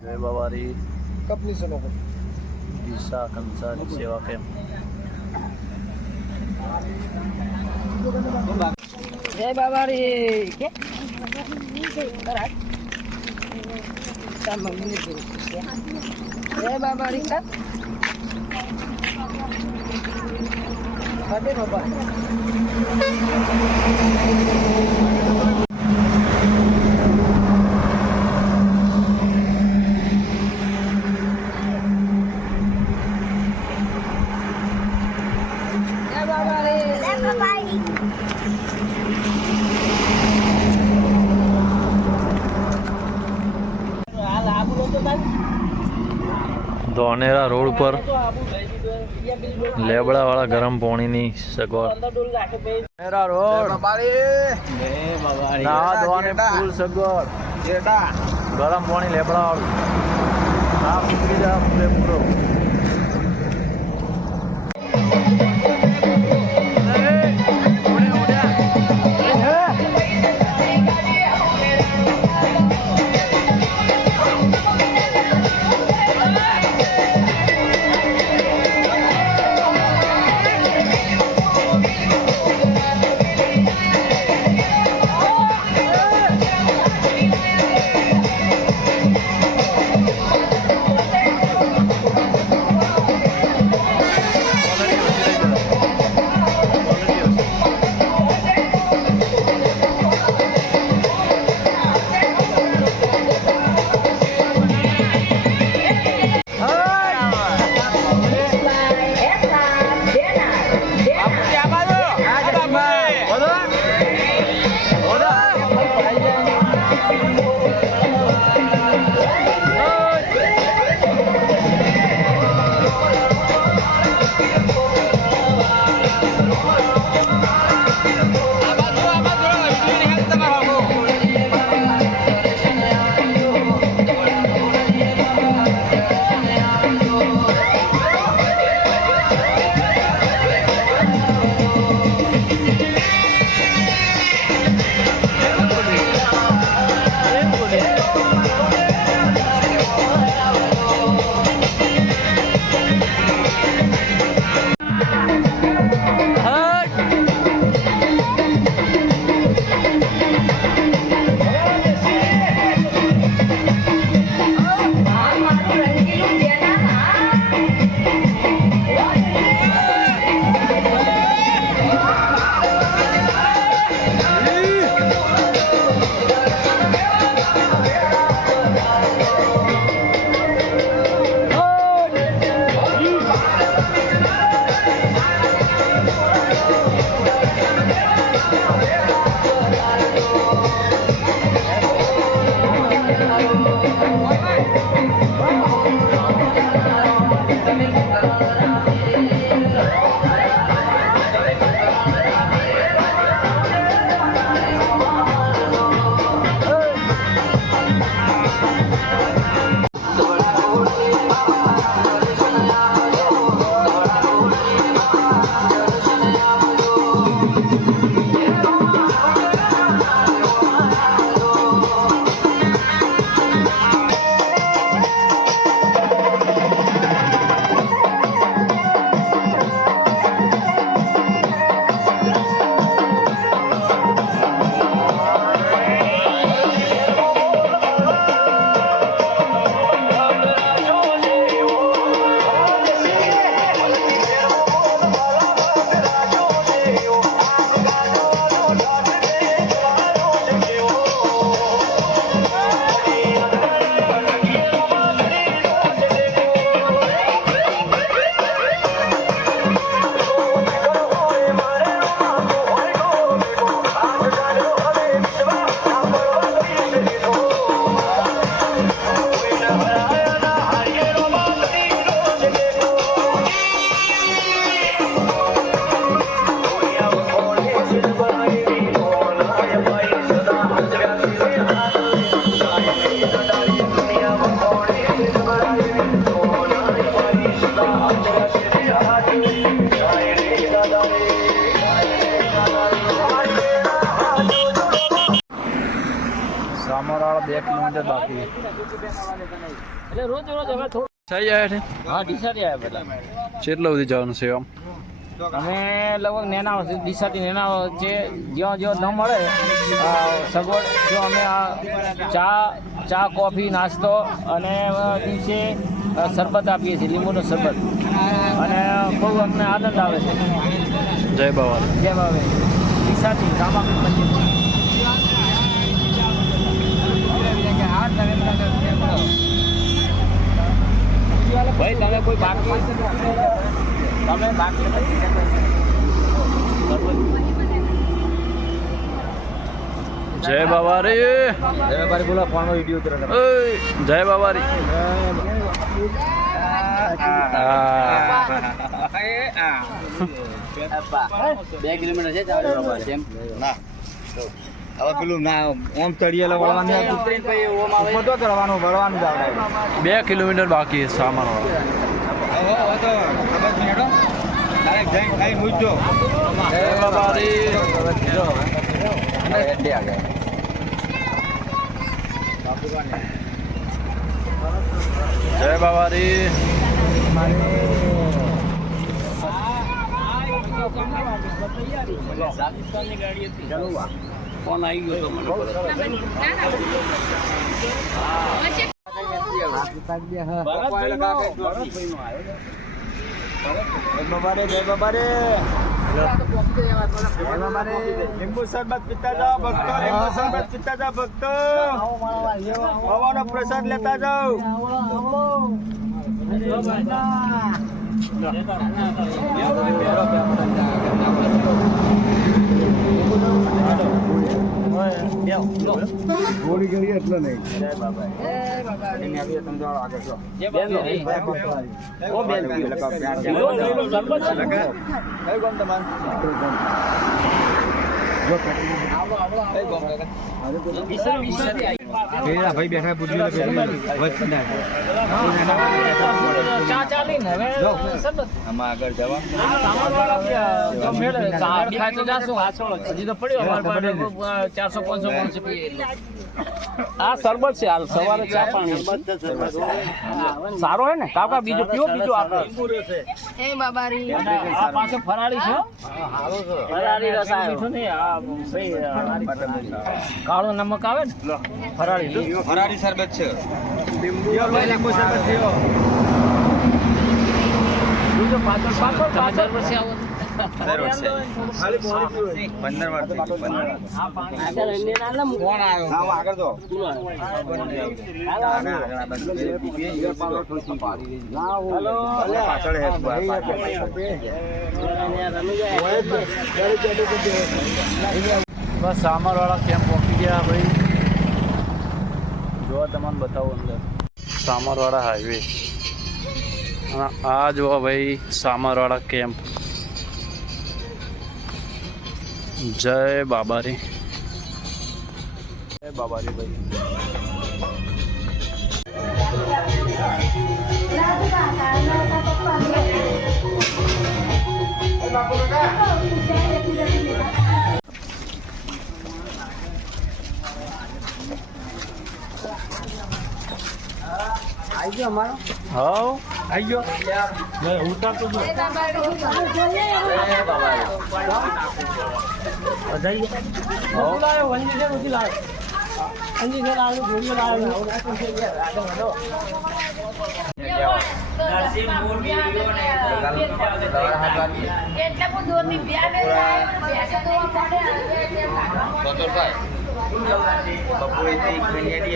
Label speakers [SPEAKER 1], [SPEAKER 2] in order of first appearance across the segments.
[SPEAKER 1] જય બાવારી
[SPEAKER 2] કપની છે લોકો
[SPEAKER 1] દિશા કંસારી સેવા કેમ્પ
[SPEAKER 3] જય બાબારી કે જય બાબારી કા અરે બાબા જય બાબારી હાલ આબુ લો તો તાર
[SPEAKER 1] ધોનેરા રોડ પર લેબડા વાળા ગરમ પાણીની સગવડ. ધોનેરા રોડ. નાવા ધોવાની ફૂલ સગવડ. ગરમ પાણી લેબડા વાળું પૂરેપૂરો
[SPEAKER 3] એટલે રોજ રોજ હવે થોડું
[SPEAKER 1] થઈ જાય છે.
[SPEAKER 3] હા ડીસાથી આવ્યા પેલા.
[SPEAKER 1] કેટલા સુધી જવાનું છે આમ
[SPEAKER 3] અમે લગભગ નેના દિશાથી નેના છે જ્યાં જ્યાં ન મળે સગવડ જો અમે આ ચા ચા કોફી નાસ્તો અને દિવસે શરબત આપીએ છીએ લીંબુનો શરબત. અને બહુ અમને આનંદ આવે છે.
[SPEAKER 1] જય બાબા
[SPEAKER 3] જય હવે દિશાથી રામાકૃષ્ણ ભાઈ તમે કોઈ બાકી? તમે બાકી?
[SPEAKER 1] જય બાબા રે
[SPEAKER 2] મારી બોલા ફોનમાં વિડિયો ઉતરે
[SPEAKER 1] જય બાબા રે
[SPEAKER 3] બે કિલોમીટર છે ચાર
[SPEAKER 2] ના. હવે પેલું ના ઓમ તળિયેલા વળવાનું ઉતરીને પછી ઓમ આવે. બધો કરવાનું વળવાનું જ આવડે.
[SPEAKER 1] બે કિલોમીટર બાકી છે સામાન વાળા
[SPEAKER 2] હવે હવે તો ખબર છે હેડો. ડાયરેક્ટ જઈને ખાઈ મૂકજો.
[SPEAKER 1] જય બાબા રે જય ગાડી રે
[SPEAKER 3] ફોન આવી ગયો તો મને
[SPEAKER 2] પ્રસાદ લેતા બાબા. રે જય બાબા રે લીંબુ શરબત પીતા જાઓ ભક્તો લીંબુ શરબત પીતા જાઓ ભક્તો હવાનો પ્રસાદ લેતા જાઓ ગોળી ગળી નહીં. જય બાબા. એને આવી સમજાવો આગળ જો
[SPEAKER 3] ઓ બેન
[SPEAKER 2] કઈ ગામ તમારું પેલા ભાઈ બેઠા પૂછ્યું
[SPEAKER 3] ચા ચાલી ને હવે
[SPEAKER 2] આમાં આગળ જવા
[SPEAKER 3] આ શરબત છે હાલ સવારે ચા પાણી સારો હે ને કાકા બીજો પીવો બીજો આપે
[SPEAKER 4] એ બાબારી
[SPEAKER 3] આ પાસે ફરાળી છે. કાળો નમક આવે ને ફરાળી
[SPEAKER 2] ફરાળી શરબત છે.
[SPEAKER 1] બસ સામરવાળા કેમ્પ પહોંચી ગયા ભાઈ. તમને બતાવું અંદર. સામરવાળા હાઈવે આ જોવા ભાઈ, સામરવાડા કેમ્પ જય બાબારી. જય બાબારી ભાઈ.
[SPEAKER 2] ગયો?
[SPEAKER 4] એટલે હું દોરની બે બે ભેંસો દોવા પડે
[SPEAKER 2] બપોરેથી એક મિનિટ એટલે કેટલા કિલોમીટર છે પપ્પા? હા, તો બંધ છે લગભગ મારા ત્યાં. ના હોય. હવે ફૂલ્યો તો વરસાદ થયો ને એવું મૂકીએ. પેલા ભાઈ તો આપણા ગંગાપુર
[SPEAKER 1] દ્વારકેશ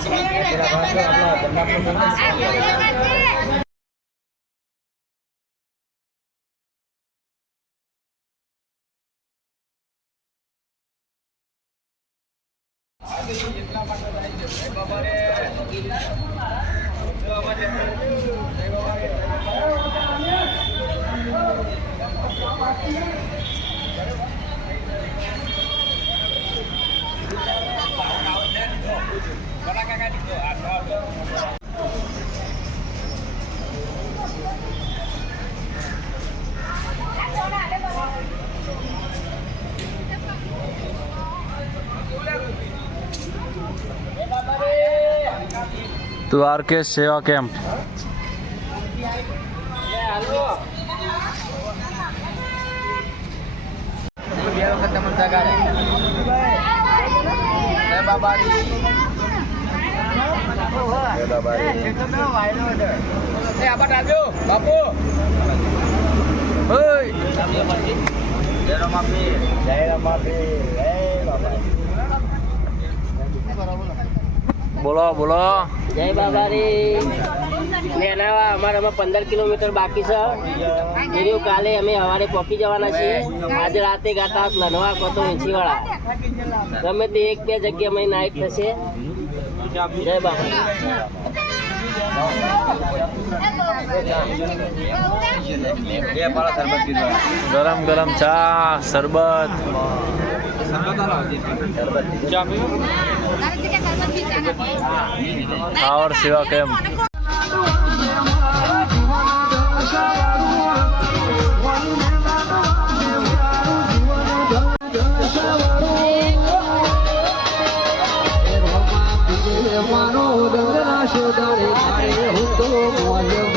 [SPEAKER 1] સેવા કેમ્પ
[SPEAKER 3] બે વખત તમને જગાડે જય એ આબાટ આવજો બાપુ
[SPEAKER 2] જય રમાપી જય રમાપી જય બાબા
[SPEAKER 1] બોલો બોલો.
[SPEAKER 5] જય બાબારી. નેનાવા અમારામાં પંદર કિલોમીટર બાકી છે. એનું કાલે અમે સવારે પહોંચી જવાના છીએ. આજે રાતે ગાતા નનવા કોતો ઊંચીવાળા. ગમે તે એક બે જગ્યા અમે નાઇટ થશે. જય બાબા
[SPEAKER 1] ગરમ ગરમ ચા શરબત પાવર સેવા કેમ્પ.
[SPEAKER 4] હા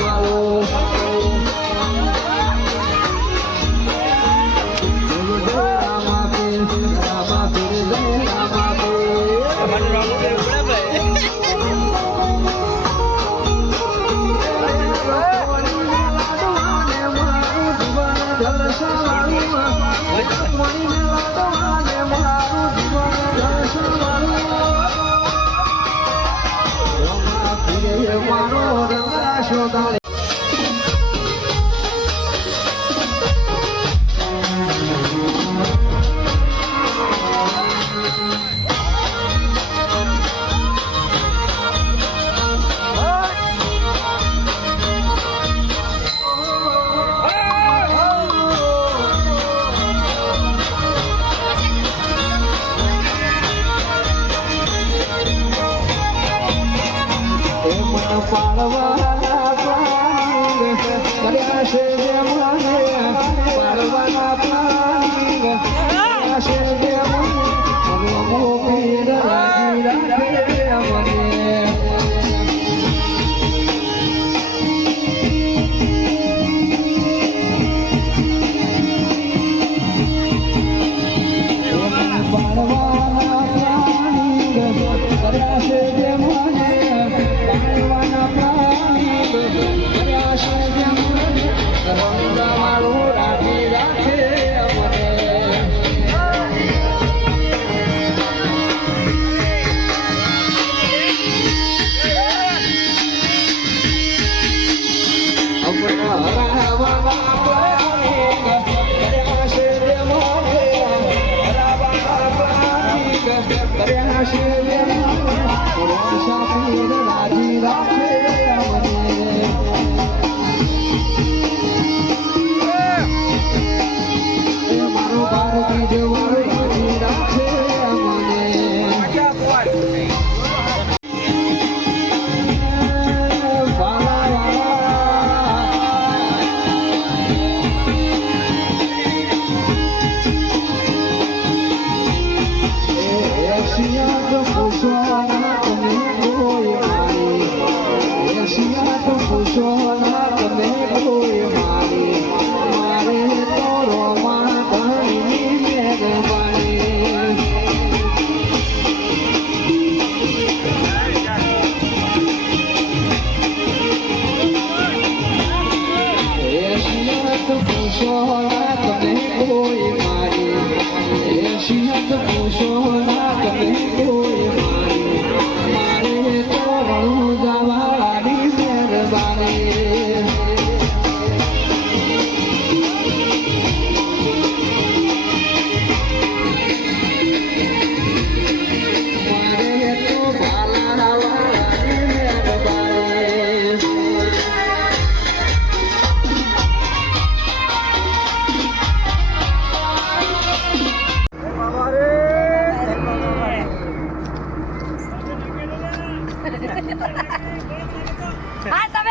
[SPEAKER 4] તમે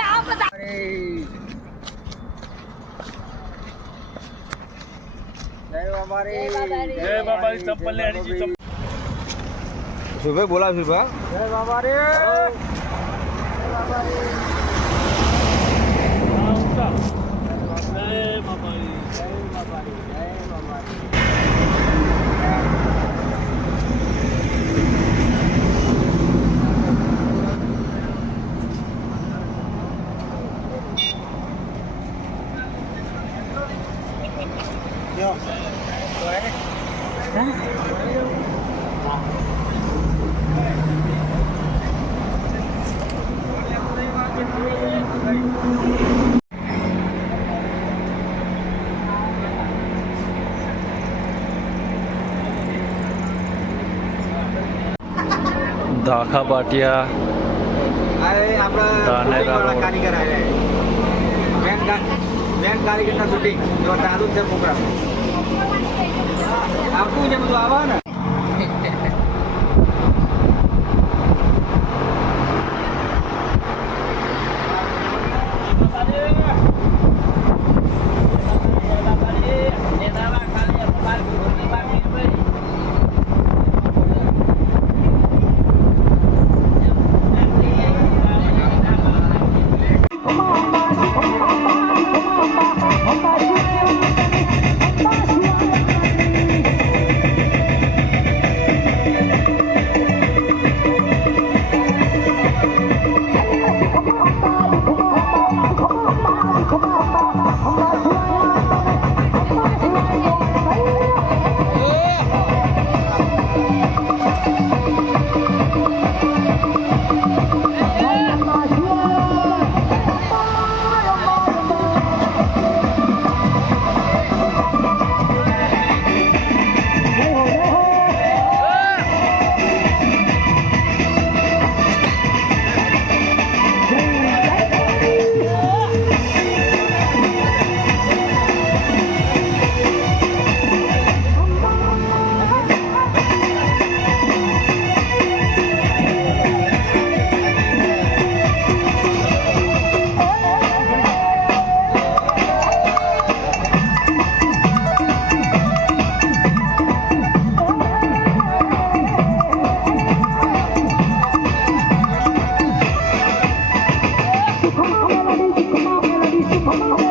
[SPEAKER 4] આવો બધા
[SPEAKER 1] જય બાબા
[SPEAKER 2] બોલાવ
[SPEAKER 1] દાખા બાટિયા
[SPEAKER 2] આ એ આપણા
[SPEAKER 1] ધાનેરા
[SPEAKER 2] shooting વાળા
[SPEAKER 1] રોડ.
[SPEAKER 2] કારીગર આવ્યા મેન મેન કારીગરના શૂટિંગ જો ચાલુ જ છે. પ્રોગ્રામ આખું છે બધું આવા ને. Oh,